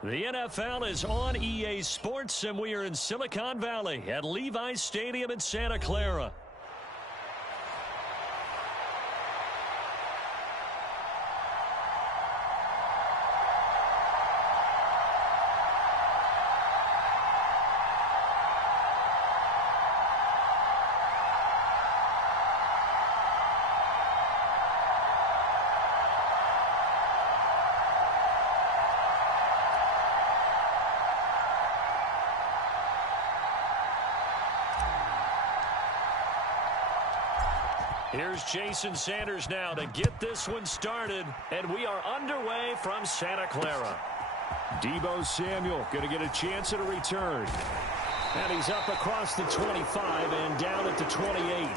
The NFL is on EA Sports, and we are in Silicon Valley at Levi's Stadium in Santa Clara. Here's Jason Sanders now to get this one started, and we are underway from Santa Clara. Deebo Samuel going to get a chance at a return. And he's up across the 25 and down at the 28.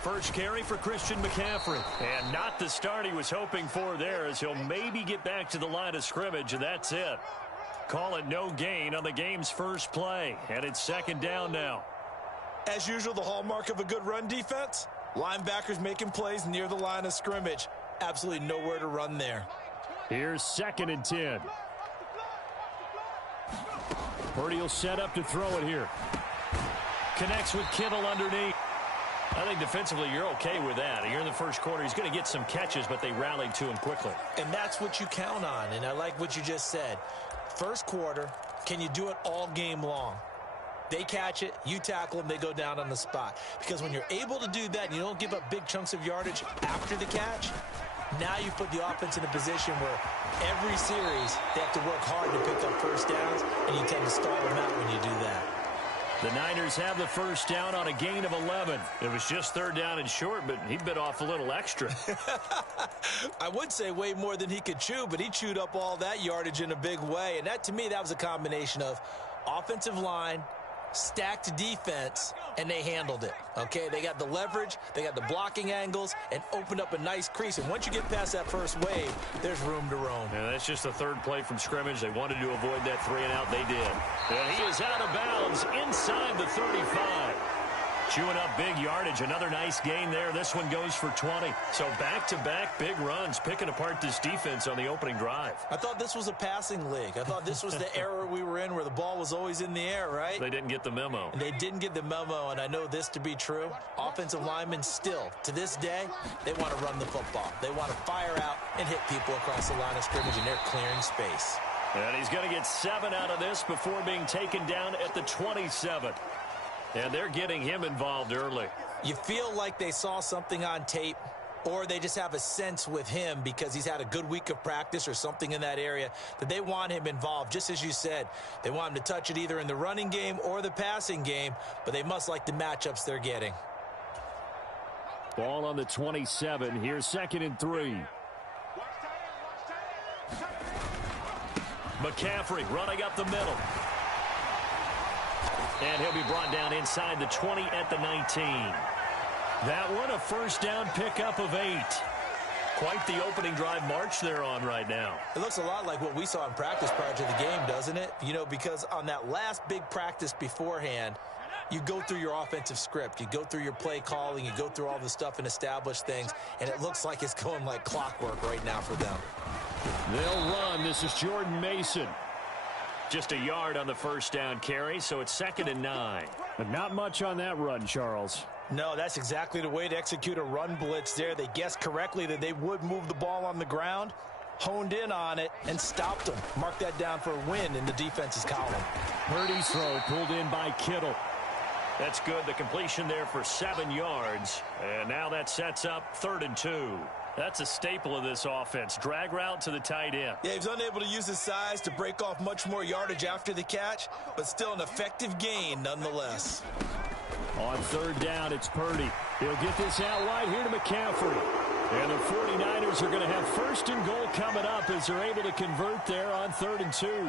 First carry for Christian McCaffrey. And not the start he was hoping for there, as he'll maybe get back to the line of scrimmage, and that's it. Call it no gain on the game's first play. And it's second down now. As usual, the hallmark of a good run defense, linebackers making plays near the line of scrimmage. Absolutely nowhere to run there. Here's 2nd and 10. Purdy will set up to throw it here. Connects with Kittle underneath. I think defensively you're okay with that. Here in the first quarter, he's going to get some catches, but they rallied to him quickly. And that's what you count on, and I like what you just said. First quarter, can you do it all game long? They catch it, you tackle them, they go down on the spot. Because when you're able to do that and you don't give up big chunks of yardage after the catch, now you put the offense in a position where every series they have to work hard to pick up first downs, and you tend to stall them out when you do that. The Niners have the first down on a gain of 11. It was just third down and short, but he bit off a little extra. I would say way more than he could chew, but he chewed up all that yardage in a big way. And that, to me, that was a combination of offensive line, stacked defense, and they handled it. Okay, they got the leverage, they got the blocking angles, and opened up a nice crease. And once you get past that first wave, there's room to roam. Yeah, that's just the third play from scrimmage. They wanted to avoid that 3-and-out. They did. And he is out of bounds inside the 35. Chewing up big yardage. Another nice gain there. This one goes for 20. So back-to-back big runs, picking apart this defense on the opening drive. I thought this was a passing league. I thought this was the era we were in where the ball was always in the air, right? They didn't get the memo. And they didn't get the memo, and I know this to be true. Offensive linemen still, to this day, they want to run the football. They want to fire out and hit people across the line of scrimmage, and they're clearing space. And he's going to get 7 out of this before being taken down at the 27. And they're getting him involved early. You feel like they saw something on tape, or they just have a sense with him because he's had a good week of practice or something in that area that they want him involved. Just as you said, they want him to touch it either in the running game or the passing game, but they must like the matchups they're getting. Ball on the 27. Here's 2nd and 3. McCaffrey running up the middle. And he'll be brought down inside the 20 at the 19. That one a first down pickup of 8. Quite the opening drive march they're on right now. It looks a lot like what we saw in practice prior to the game, doesn't it? You know, because on that last big practice beforehand, you go through your offensive script. You go through your play calling. You go through all the stuff and establish things. And it looks like it's going like clockwork right now for them. They'll run. This is Jordan Mason. Just a yard on the first down carry, so it's 2nd and 9. But not much on that run, Charles. No, that's exactly the way to execute a run blitz there. They guessed correctly that they would move the ball on the ground, honed in on it, and stopped them. Mark that down for a win in the defense's column. Purdy's throw pulled in by Kittle. That's good. The completion there for 7 yards. And now that sets up 3rd and 2. That's a staple of this offense. Drag route to the tight end. Yeah, he was unable to use his size to break off much more yardage after the catch, but still an effective gain nonetheless. On 3rd down, it's Purdy. He'll get this out wide here to McCaffrey. And the 49ers are going to have 1st and goal coming up as they're able to convert there on 3rd and 2.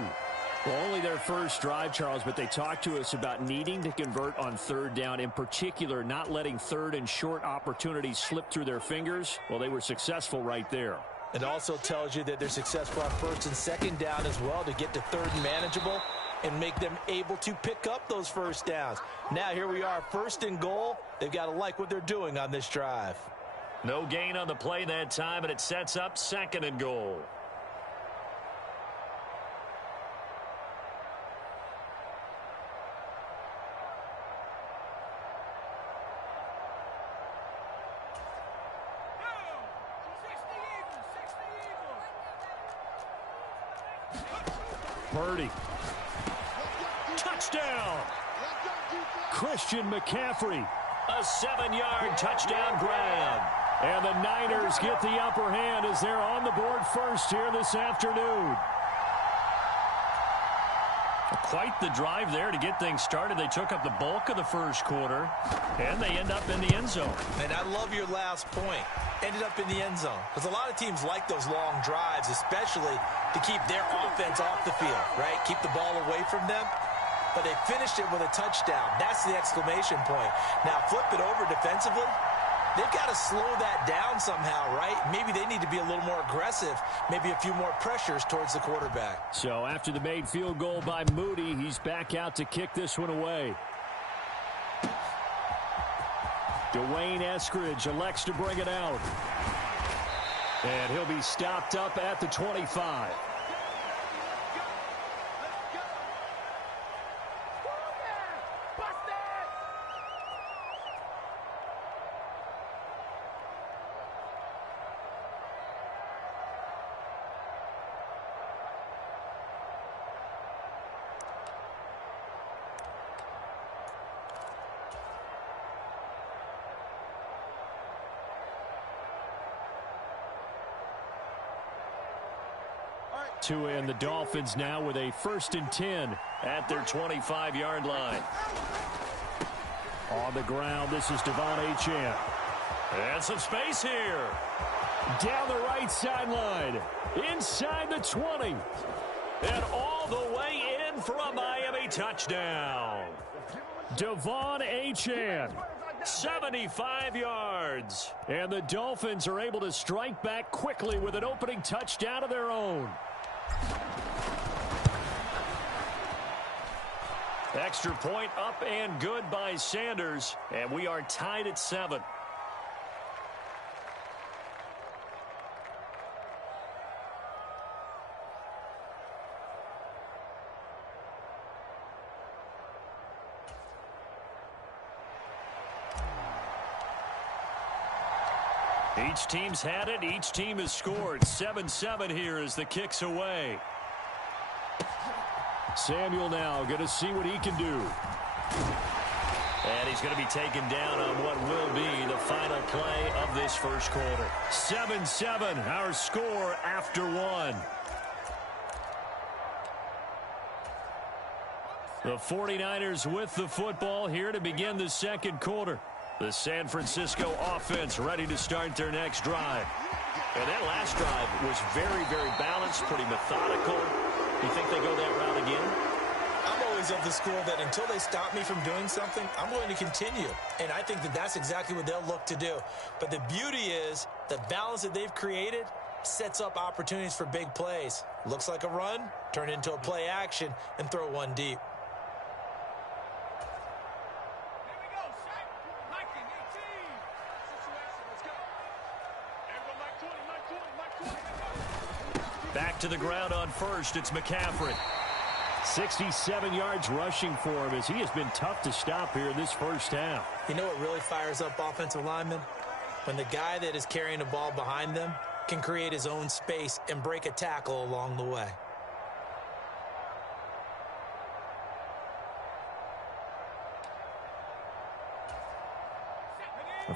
Well, only their first drive, Charles, but they talked to us about needing to convert on 3rd down, in particular not letting 3rd and short opportunities slip through their fingers. Well, they were successful right there. It also tells you that they're successful on 1st and 2nd down as well to get to 3rd and manageable. and make them able to pick up those first downs. Now here we are, 1st and goal. They've got to like what they're doing on this drive. No gain on the play that time, and it sets up 2nd and goal. Purdy. Touchdown! Christian McCaffrey. A 7-yard touchdown grab. And the Niners get the upper hand as they're on the board first here this afternoon. Quite the drive there to get things started. They took up the bulk of the first quarter, and they end up in the end zone. And I love your last point. Ended up in the end zone. Because a lot of teams like those long drives, especially to keep their offense off the field, right? Keep the ball away from them. But they finished it with a touchdown. That's the exclamation point. Now flip it over defensively. They've got to slow that down somehow, right? Maybe they need to be a little more aggressive, maybe a few more pressures towards the quarterback. So after the made field goal by Moody, he's back out to kick this one away. Dwayne Eskridge elects to bring it out. And he'll be stopped up at the 25. And the Dolphins now with a 1st and 10 at their 25-yard line. On the ground, this is Devon Achane. And some space here. Down the right sideline. Inside the 20. And all the way in for a Miami touchdown. Devon Achane. 75 yards. And the Dolphins are able to strike back quickly with an opening touchdown of their own. Extra point up and good by Sanders, and we are tied at 7. Each team's had it. Each team has scored. 7-7 here as the kick's away. Samuel now going to see what he can do. And he's going to be taken down on what will be the final play of this first quarter. 7-7, our score after 1. The 49ers with the football here to begin the second quarter. The San Francisco offense ready to start their next drive. And that last drive was very, very balanced, pretty methodical. You think they go that route again? I'm always of the school that until they stop me from doing something, I'm going to continue. And I think that that's exactly what they'll look to do. But the beauty is the balance that they've created sets up opportunities for big plays. Looks like a run, turn into a play action, and throw one deep. Back to the ground on first, it's McCaffrey. 67 yards rushing for him as he has been tough to stop here in this first half. You know what really fires up offensive linemen? When the guy that is carrying the ball behind them can create his own space and break a tackle along the way.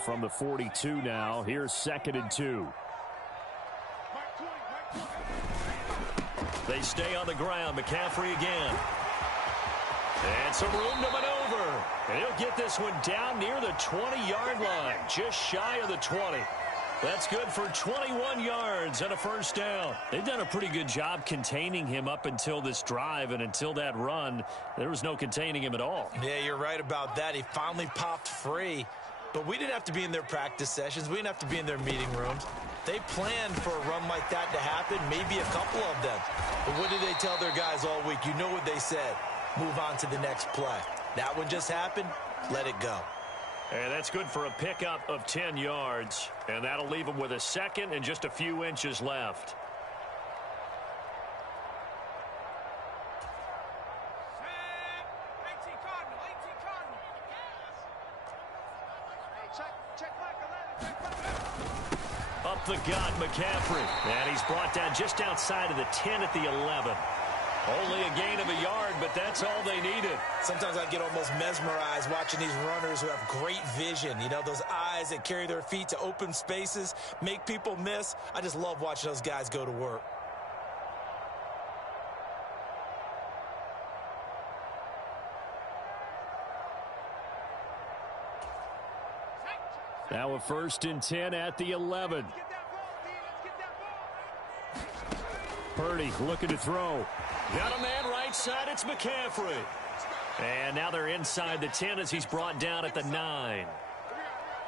From the 42 now, here's 2nd and 2. They stay on the ground. McCaffrey again. And some room to maneuver. And he'll get this one down near the 20-yard line, just shy of the 20. That's good for 21 yards and a first down. They've done a pretty good job containing him up until this drive, and until that run, there was no containing him at all. Yeah, you're right about that. He finally popped free. But we didn't have to be in their practice sessions. We didn't have to be in their meeting rooms. They planned for a run like that to happen, maybe a couple of them. But what did they tell their guys all week? You know what they said. Move on to the next play. That one just happened. Let it go. And that's good for a pickup of 10 yards. And that'll leave them with a second and just a few inches left. Up the gut, McCaffrey. And he's brought down just outside of the 10 at the 11. Only a gain of a yard, but that's all they needed. Sometimes I get almost mesmerized watching these runners who have great vision. You know, those eyes that carry their feet to open spaces, make people miss. I just love watching those guys go to work. Now a 1st and 10 at the 11. Purdy looking to throw. Got a man right side. It's McCaffrey. And now they're inside the 10 as he's brought down at the 9.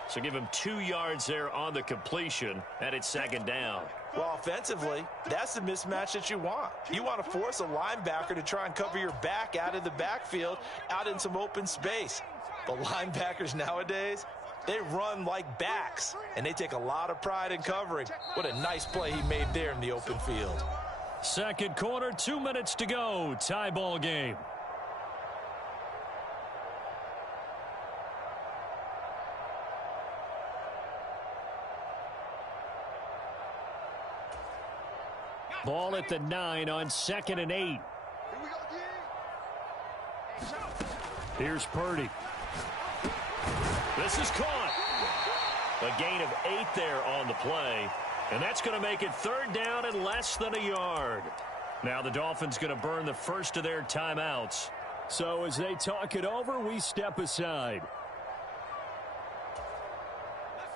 So give him 2 yards there on the completion, and it's 2nd down. Well, offensively, that's the mismatch that you want. You want to force a linebacker to try and cover your back out of the backfield, out in some open space. The linebackers nowadays, they run like backs, and they take a lot of pride in covering. What a nice play he made there in the open field. 2nd quarter, 2 minutes to go. Tie ball game. Ball at the 9 on 2nd and 8. Here's Purdy. This is caught. A gain of 8 there on the play. And that's going to make it 3rd down and less than a yard. Now the Dolphins going to burn the first of their timeouts. So as they talk it over, we step aside.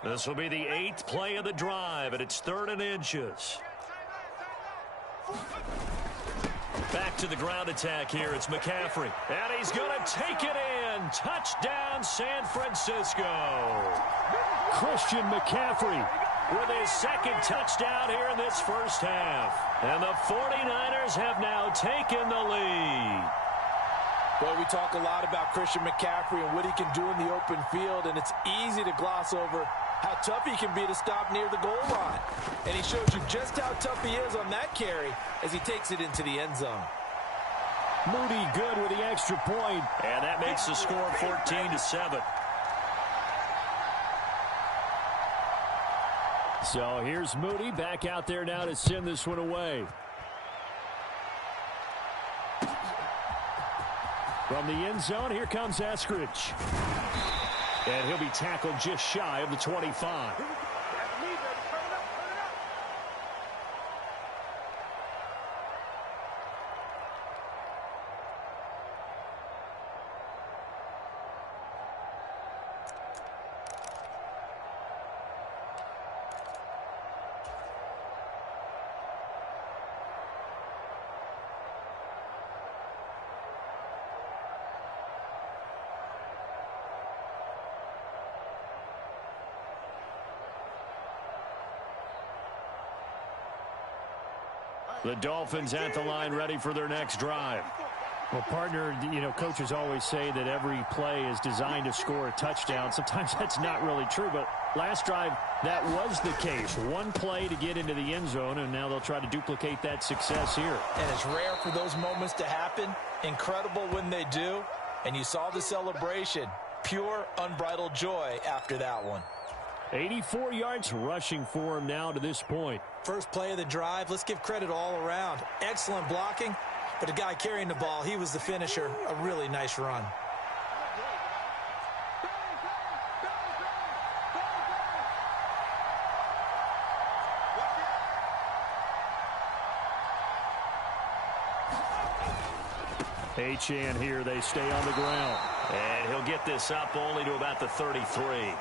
This will be the 8th play of the drive, and it's 3rd and inches. Back to the ground attack here. It's McCaffrey. And he's going to take it in. Touchdown, San Francisco. Christian McCaffrey with his 2nd touchdown here in this first half. And the 49ers have now taken the lead. Boy, we talk a lot about Christian McCaffrey and what he can do in the open field, and it's easy to gloss over how tough he can be to stop near the goal line. And he shows you just how tough he is on that carry as he takes it into the end zone. Moody good with the extra point. And that makes the score 14-7. So here's Moody back out there now to send this one away. From the end zone, here comes Eskridge. And he'll be tackled just shy of the 25. The Dolphins at the line ready for their next drive. Well, partner, you know, coaches always say that every play is designed to score a touchdown. Sometimes that's not really true, but last drive, that was the case. One play to get into the end zone, and now they'll try to duplicate that success here. And it's rare for those moments to happen. Incredible when they do. And you saw the celebration. Pure, unbridled joy after that one. 84 yards rushing for him now to this point. First play of the drive, let's give credit all around. Excellent blocking, but the guy carrying the ball, he was the finisher. A really nice run. H.N. here, they stay on the ground. And he'll get this up only to about the 33.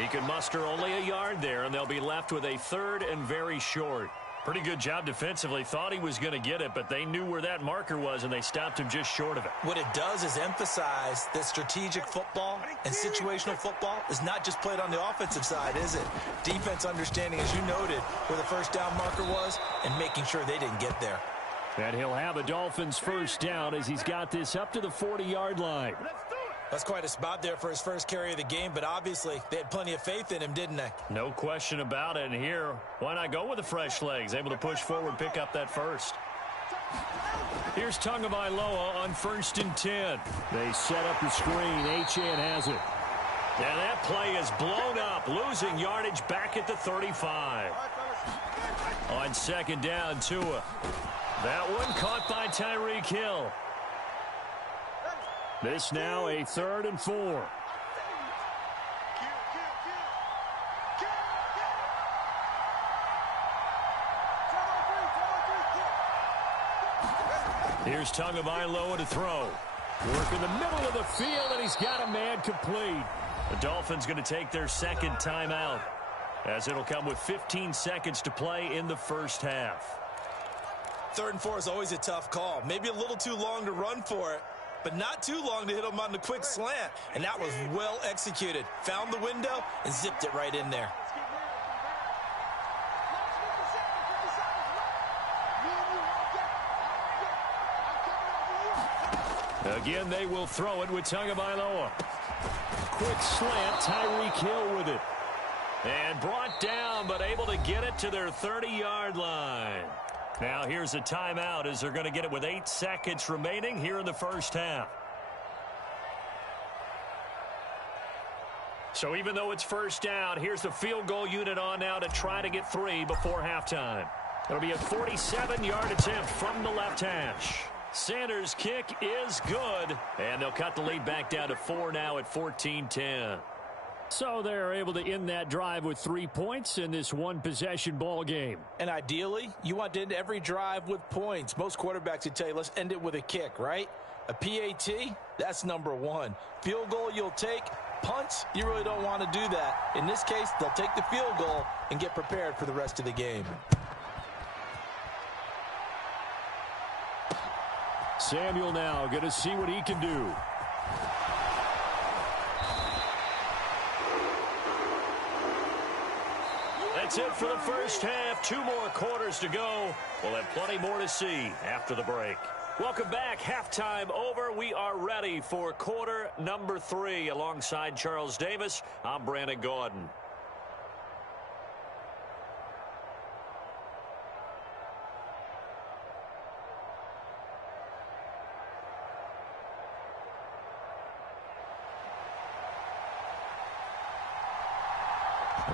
He can muster only a yard there, and they'll be left with a 3rd and very short. Pretty good job defensively. Thought he was going to get it, but they knew where that marker was, and they stopped him just short of it. What it does is emphasize that strategic football and situational football is not just played on the offensive side, is it? Defense understanding, as you noted, where the first down marker was and making sure they didn't get there. And he'll have a Dolphins first down as he's got this up to the 40-yard line. That's quite a spot there for his first carry of the game, but obviously they had plenty of faith in him, didn't they? No question about it. And here, why not go with the fresh legs? Able to push forward, pick up that first. Here's Tagovailoa on 1st and 10. They set up the screen. Achane has it. And that play is blown up, losing yardage back at the 35. On 2nd down, Tua. That one caught by Tyreek Hill. This now a 3rd and 4. Here's Tagovailoa to throw. Work in the middle of the field, and he's got a man complete. The Dolphins going to take their 2nd timeout, as it'll come with 15 seconds to play in the first half. 3rd and 4 is always a tough call. Maybe a little too long to run for it, but not too long to hit him on the quick slant. And that was well executed. Found the window and zipped it right in there. Again, they will throw it with Tagovailoa. Quick slant, Tyreek Hill with it. And brought down, but able to get it to their 30-yard line. Now here's a timeout as they're going to get it with 8 seconds remaining here in the first half. So even though it's first down, here's the field goal unit on now to try to get 3 before halftime. It'll be a 47-yard attempt from the left hash. Sanders' kick is good, and they'll cut the lead back down to 4 now at 14-10. So they're able to end that drive with 3 points in this one-possession ball game. And ideally, you want to end every drive with points. Most quarterbacks would tell you, let's end it with a kick, right? A PAT, that's number 1. Field goal you'll take. Punts, you really don't want to do that. In this case, they'll take the field goal and get prepared for the rest of the game. Samuel now going to see what he can do. That's it for the first half. 2 more quarters to go. We'll have plenty more to see after the break. Welcome back. Halftime over. We are ready for quarter number 3. Alongside Charles Davis, I'm Brandon Gordon.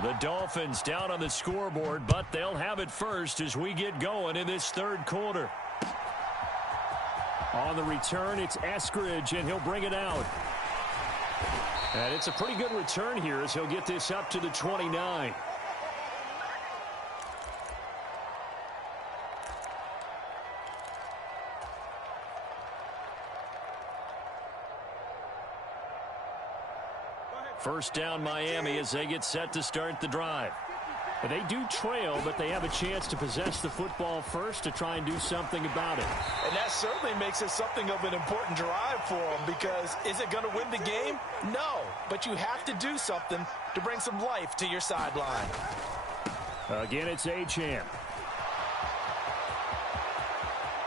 The Dolphins down on the scoreboard, but they'll have it first as we get going in this 3rd quarter. On the return, it's Eskridge, and he'll bring it out. And it's a pretty good return here as he'll get this up to the 29. First down Miami as they get set to start the drive. They do trail, but they have a chance to possess the football first to try and do something about it. And that certainly makes it something of an important drive for them, because is it going to win the game? No, but you have to do something to bring some life to your sideline. Again, it's Achane.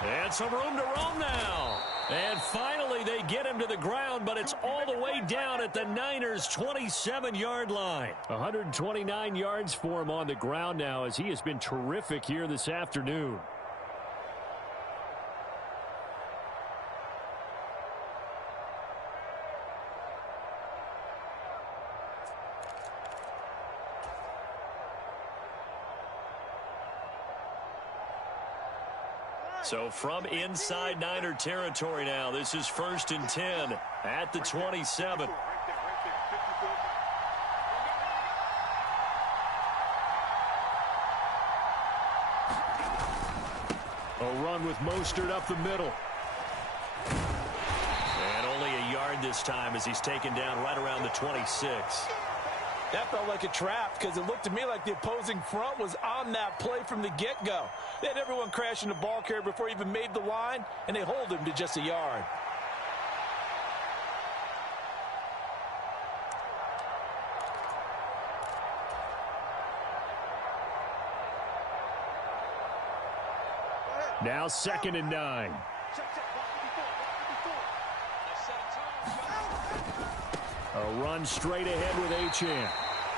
And some room to roam now. And finally they get him to the ground, but it's all the way down at the Niners' 27-yard line. 129 yards for him on the ground now, as he has been terrific here this afternoon. So from inside Niner territory now, this is 1st and 10 at the 27. A run with Mostert up the middle. And only a yard this time as he's taken down right around the 26. That felt like a trap because it looked to me like the opposing front was on that play from the get-go. They had everyone crashing the ball carrier before he even made the line, and they hold him to just a yard. Now 2nd and 9. A run straight ahead with Achane.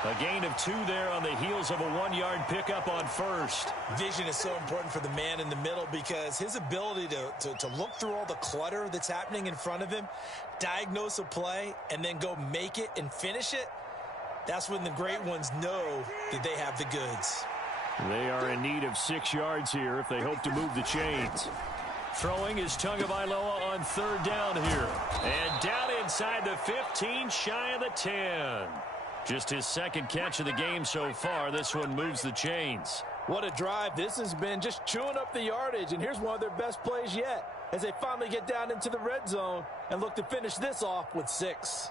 A gain of 2 there on the heels of a 1-yard pickup on first. Vision is so important for the man in the middle because his ability to look through all the clutter that's happening in front of him, diagnose a play, and then go make it and finish it, that's when the great ones know that they have the goods. They are in need of 6 yards here if they hope to move the chains. Throwing is Tagovailoa on 3rd down here. And down inside the 15, shy of the 10. Just his 2nd catch of the game so far. This one moves the chains. What a drive this has been, just chewing up the yardage. And here's one of their best plays yet as they finally get down into the red zone and look to finish this off with 6.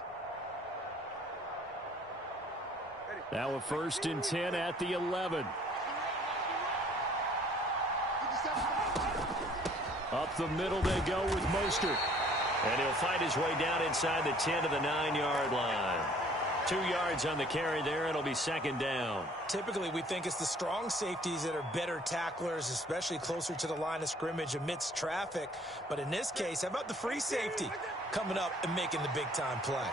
Now a 1st and 10 at the 11. Up the middle they go with Mostert. And he'll fight his way down inside the 10 to the 9-yard line. 2 yards on the carry there. It'll be 2nd down. Typically, we think it's the strong safeties that are better tacklers, especially closer to the line of scrimmage amidst traffic. But in this case, how about the free safety coming up and making the big-time play?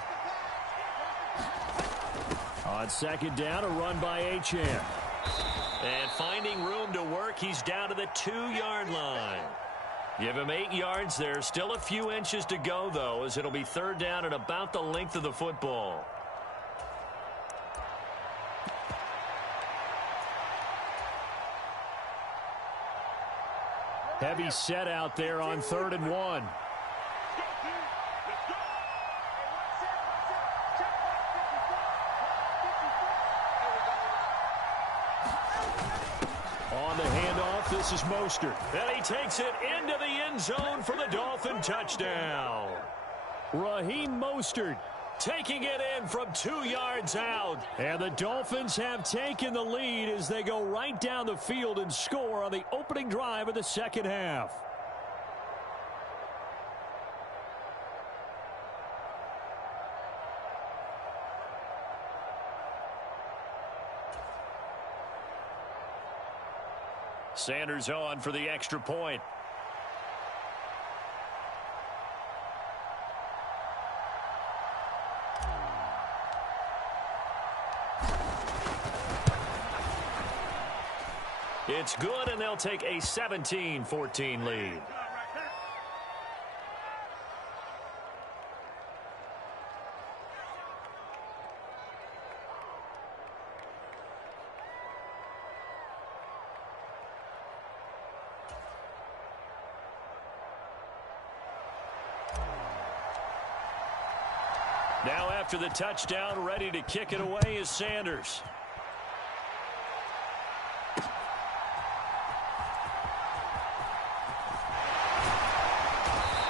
On 2nd down, a run by Achane. And finding room to work, he's down to the 2-yard line. Give him 8 yards there. Still a few inches to go, though, as it'll be 3rd down at about the length of the football. Heavy set out there on 3rd and 1. On the handoff, this is Mostert. And he takes it into the end zone for the Dolphin touchdown. Raheem Mostert taking it in from 2 yards out. And the Dolphins have taken the lead as they go right down the field and score on the opening drive of the 2nd half. Sanders on for the extra point. It's good, and they'll take a 17-14 lead. Now after the touchdown, ready to kick it away is Sanders.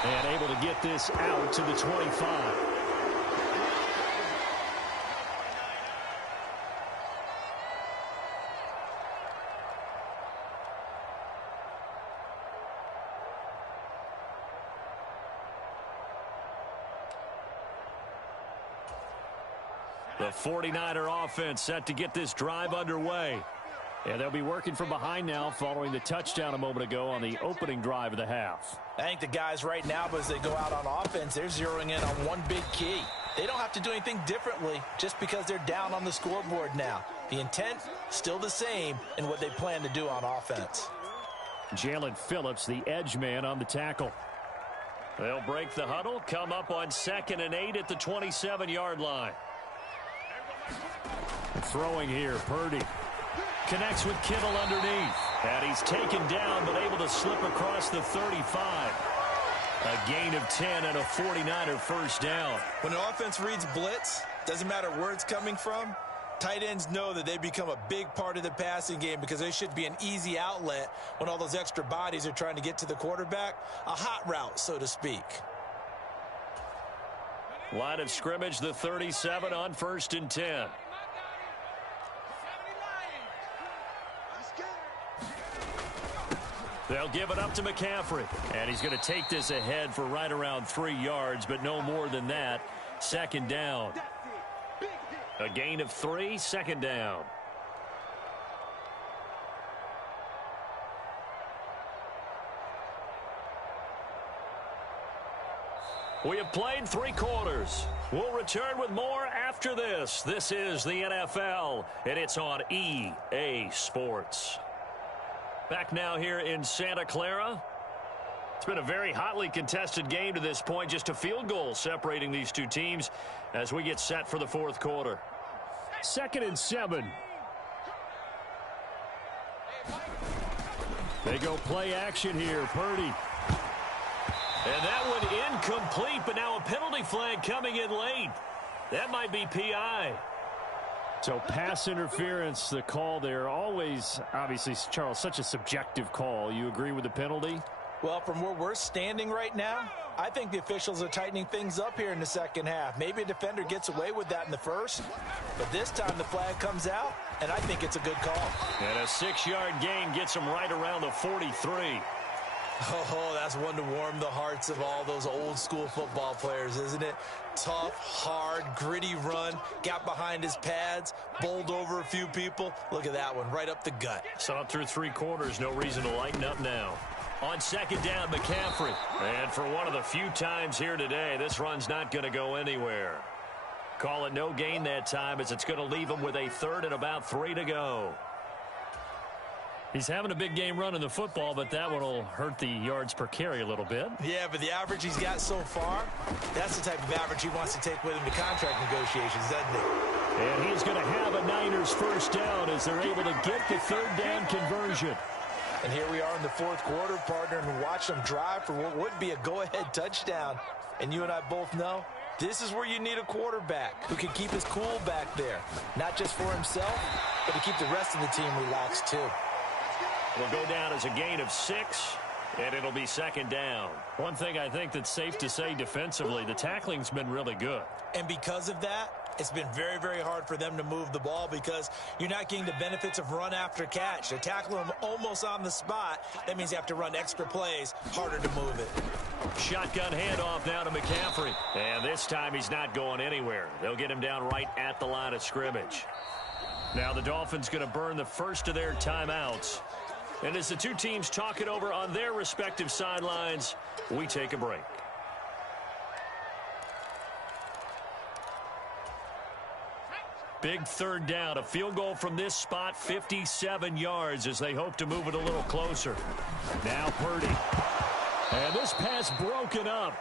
And able to get this out to the 25. The 49er offense set to get this drive underway. And they'll be working from behind now following the touchdown a moment ago on the opening drive of the half. I think the guys right now, as they go out on offense, they're zeroing in on one big key. They don't have to do anything differently just because they're down on the scoreboard now. The intent, still the same in what they plan to do on offense. Jalen Phillips, the edge man on the tackle. They'll break the huddle, come up on 2nd and 8 at the 27-yard line. Throwing here, Purdy. Connects with Kittle underneath. And he's taken down, but able to slip across the 35. A gain of 10 and a 49er first down. When an offense reads blitz, doesn't matter where it's coming from, tight ends know that they become a big part of the passing game because they should be an easy outlet when all those extra bodies are trying to get to the quarterback. A hot route, so to speak. Line of scrimmage, the 37 on 1st and 10. They'll give it up to McCaffrey. And he's going to take this ahead for right around 3 yards, but no more than that. Second down. A gain of 3, second down. We have played 3 quarters. We'll return with more after this. This is the NFL, and it's on EA Sports. Back now here in Santa Clara. It's been a very hotly contested game to this point. Just a field goal separating these two teams as we get set for the fourth quarter. 2nd and 7. They go play action here. Purdy. And that one incomplete, but now a penalty flag coming in late. That might be PI. So pass interference, the call there. Always, obviously, Charles, such a subjective call. You agree with the penalty? Well, from where we're standing right now, I think the officials are tightening things up here in the second half. Maybe a defender gets away with that in the first, but this time the flag comes out, and I think it's a good call. And a 6-yard gain gets them right around the 43. Oh, that's one to warm the hearts of all those old school football players, isn't it? Tough, hard, gritty run, got behind his pads, bowled over a few people. Look at that one, right up the gut. Saw it through 3 quarters, no reason to lighten up now. On second down, McCaffrey. And for one of the few times here today, this run's not going to go anywhere. Call it no gain that time as it's going to leave him with a 3rd and about 3 to go. He's having a big game running the football, but that one will hurt the yards per carry a little bit. Yeah, but the average he's got so far, that's the type of average he wants to take with him to contract negotiations, doesn't he? And he's going to have a Niners first down as they're able to get the 3rd down conversion. And here we are in the fourth quarter, partner, and watch them drive for what would be a go-ahead touchdown. And you and I both know this is where you need a quarterback who can keep his cool back there. Not just for himself, but to keep the rest of the team relaxed too. Will go down as a gain of 6, and it'll be second down. One thing I think that's safe to say defensively, the tackling's been really good. And because of that, it's been very, very hard for them to move the ball because you're not getting the benefits of run after catch. They're tackling them almost on the spot. That means you have to run extra plays, harder to move it. Shotgun handoff now to McCaffrey. And this time he's not going anywhere. They'll get him down right at the line of scrimmage. Now the Dolphins going to burn the first of their timeouts. And as the two teams talk it over on their respective sidelines, we take a break. Big 3rd down, a field goal from this spot, 57 yards as they hope to move it a little closer. Now Purdy. And this pass broken up.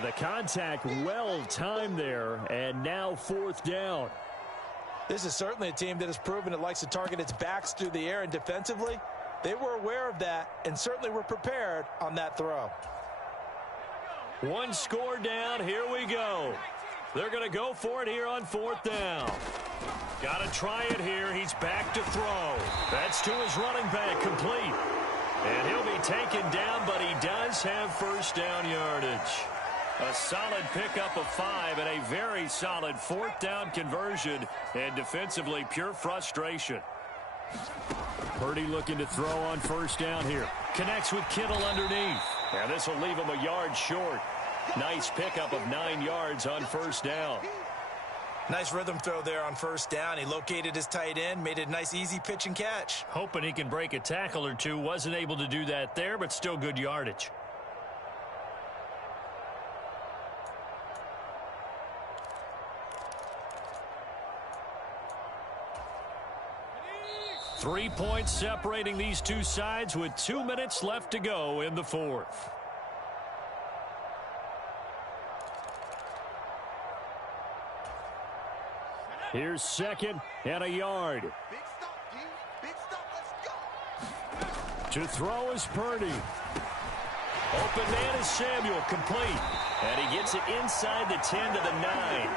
The contact well timed there, and now 4th down. This is certainly a team that has proven it likes to target its backs through the air, and defensively, they were aware of that and certainly were prepared on that throw. 1 score down, here we go. They're going to go for it here on 4th down. Got to try it here. He's back to throw. That's to his running back, complete. And he'll be taken down, but he does have first down yardage. A solid pickup of 5 and a very solid 4th down conversion. And defensively, pure frustration. Purdy looking to throw on first down here. Connects with Kittle underneath. And this will leave him a yard short. Nice pickup of 9 yards on first down. Nice rhythm throw there on first down. He located his tight end, made it a nice easy pitch and catch. Hoping he can break a tackle or two. Wasn't able to do that there, but still good yardage. Three points separating these two sides with 2 minutes left to go in the 4th. Here's 2nd and a yard. To throw is Purdy. Open man is Samuel, complete. And he gets it inside the 10 to the 9.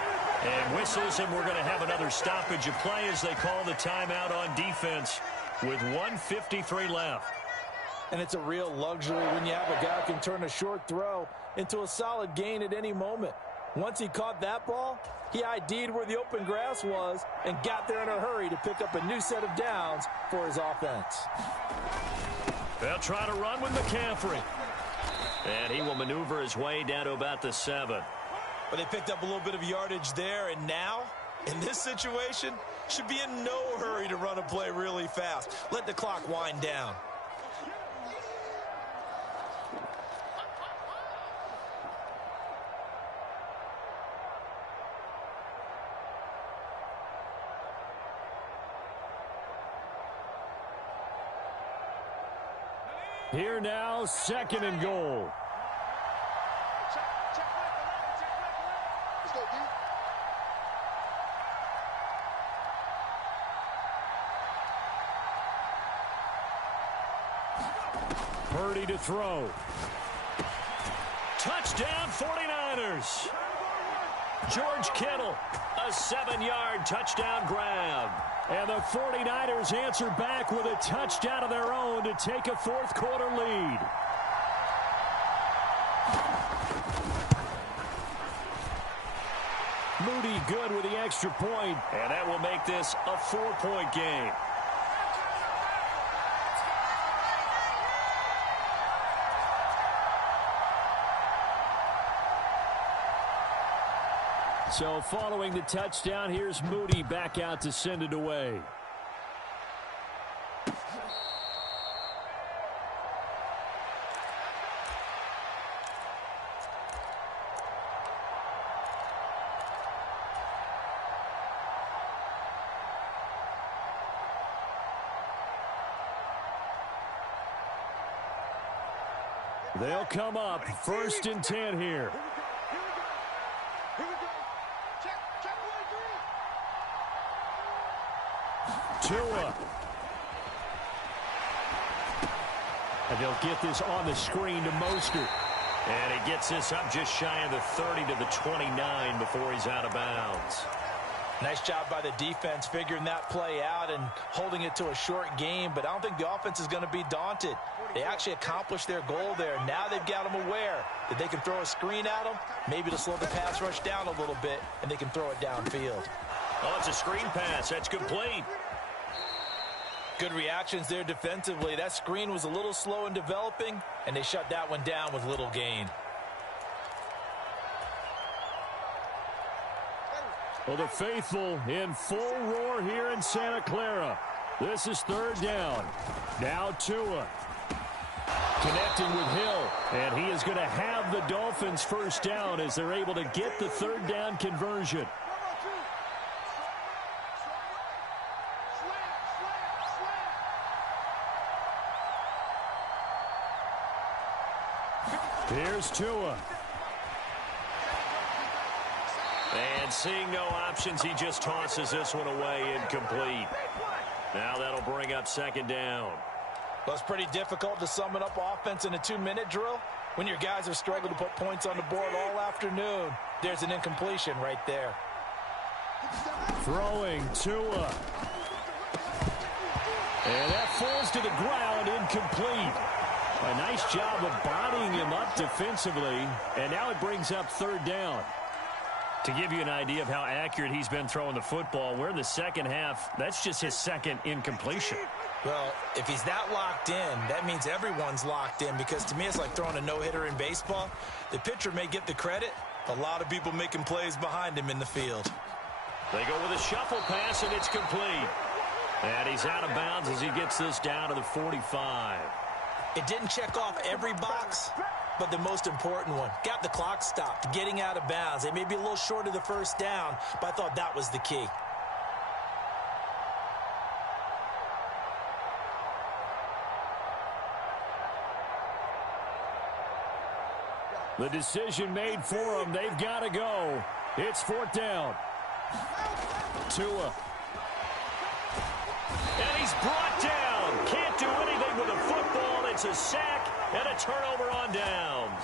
And whistles, and we're going to have another stoppage of play as they call the timeout on defense with 1:53 left. And it's a real luxury when you have a guy who can turn a short throw into a solid gain at any moment. Once he caught that ball, he ID'd where the open grass was and got there in a hurry to pick up a new set of downs for his offense. They'll try to run with McCaffrey. And he will maneuver his way down to about the 7. But they picked up a little bit of yardage there, and now, in this situation, should be in no hurry to run a play really fast. Let the clock wind down. Here now, 2nd and goal. Purdy to throw. Touchdown 49ers. George Kittle, a 7-yard touchdown grab. And the 49ers answer back with a touchdown of their own to take a fourth-quarter lead. Moody good with the extra point. And that will make this a 4-point game. So following the touchdown, here's Moody back out to send it away. They'll come up 1st and 10 here. Tua. And they'll get this on the screen to Mostert. And he gets this up just shy of the 30 to the 29 before he's out of bounds. Nice job by the defense figuring that play out and holding it to a short game, but I don't think the offense is going to be daunted. They actually accomplished their goal there. Now they've got them aware that they can throw a screen at them, maybe to slow the pass rush down a little bit, and they can throw it downfield. Oh, it's a screen pass. That's complete. Good reactions there defensively. That screen was a little slow in developing, and they shut that one down with little gain. Well, the faithful in full roar here in Santa Clara. This is 3rd down. Now Tua. Connecting with Hill. And he is going to have the Dolphins' 1st down as they're able to get the 3rd down conversion. Here's Tua. And seeing no options, he just tosses this one away incomplete. Now that'll bring up 2nd down. Well, it's pretty difficult to sum it up offense in a 2-minute drill. When your guys have struggled to put points on the board all afternoon, there's an incompletion right there. Throwing Tua. And that falls to the ground, incomplete. A nice job of bodying him up defensively. And now it brings up 3rd down. To give you an idea of how accurate he's been throwing the football, we're in the second half. That's just his 2nd incompletion. Well, if he's that locked in, that means everyone's locked in, because to me it's like throwing a no-hitter in baseball. The pitcher may get the credit. A lot of people making plays behind him in the field. They go with a shuffle pass, and it's complete. And he's out of bounds as he gets this down to the 45. It didn't check off every box, but the most important one. Got the clock stopped, getting out of bounds. They may be a little short of the 1st down, but I thought that was the key. The decision made for them. They've got to go. It's 4th down. Tua. And he's brought down. Can't do anything with a football. It's a sack and a turnover on downs.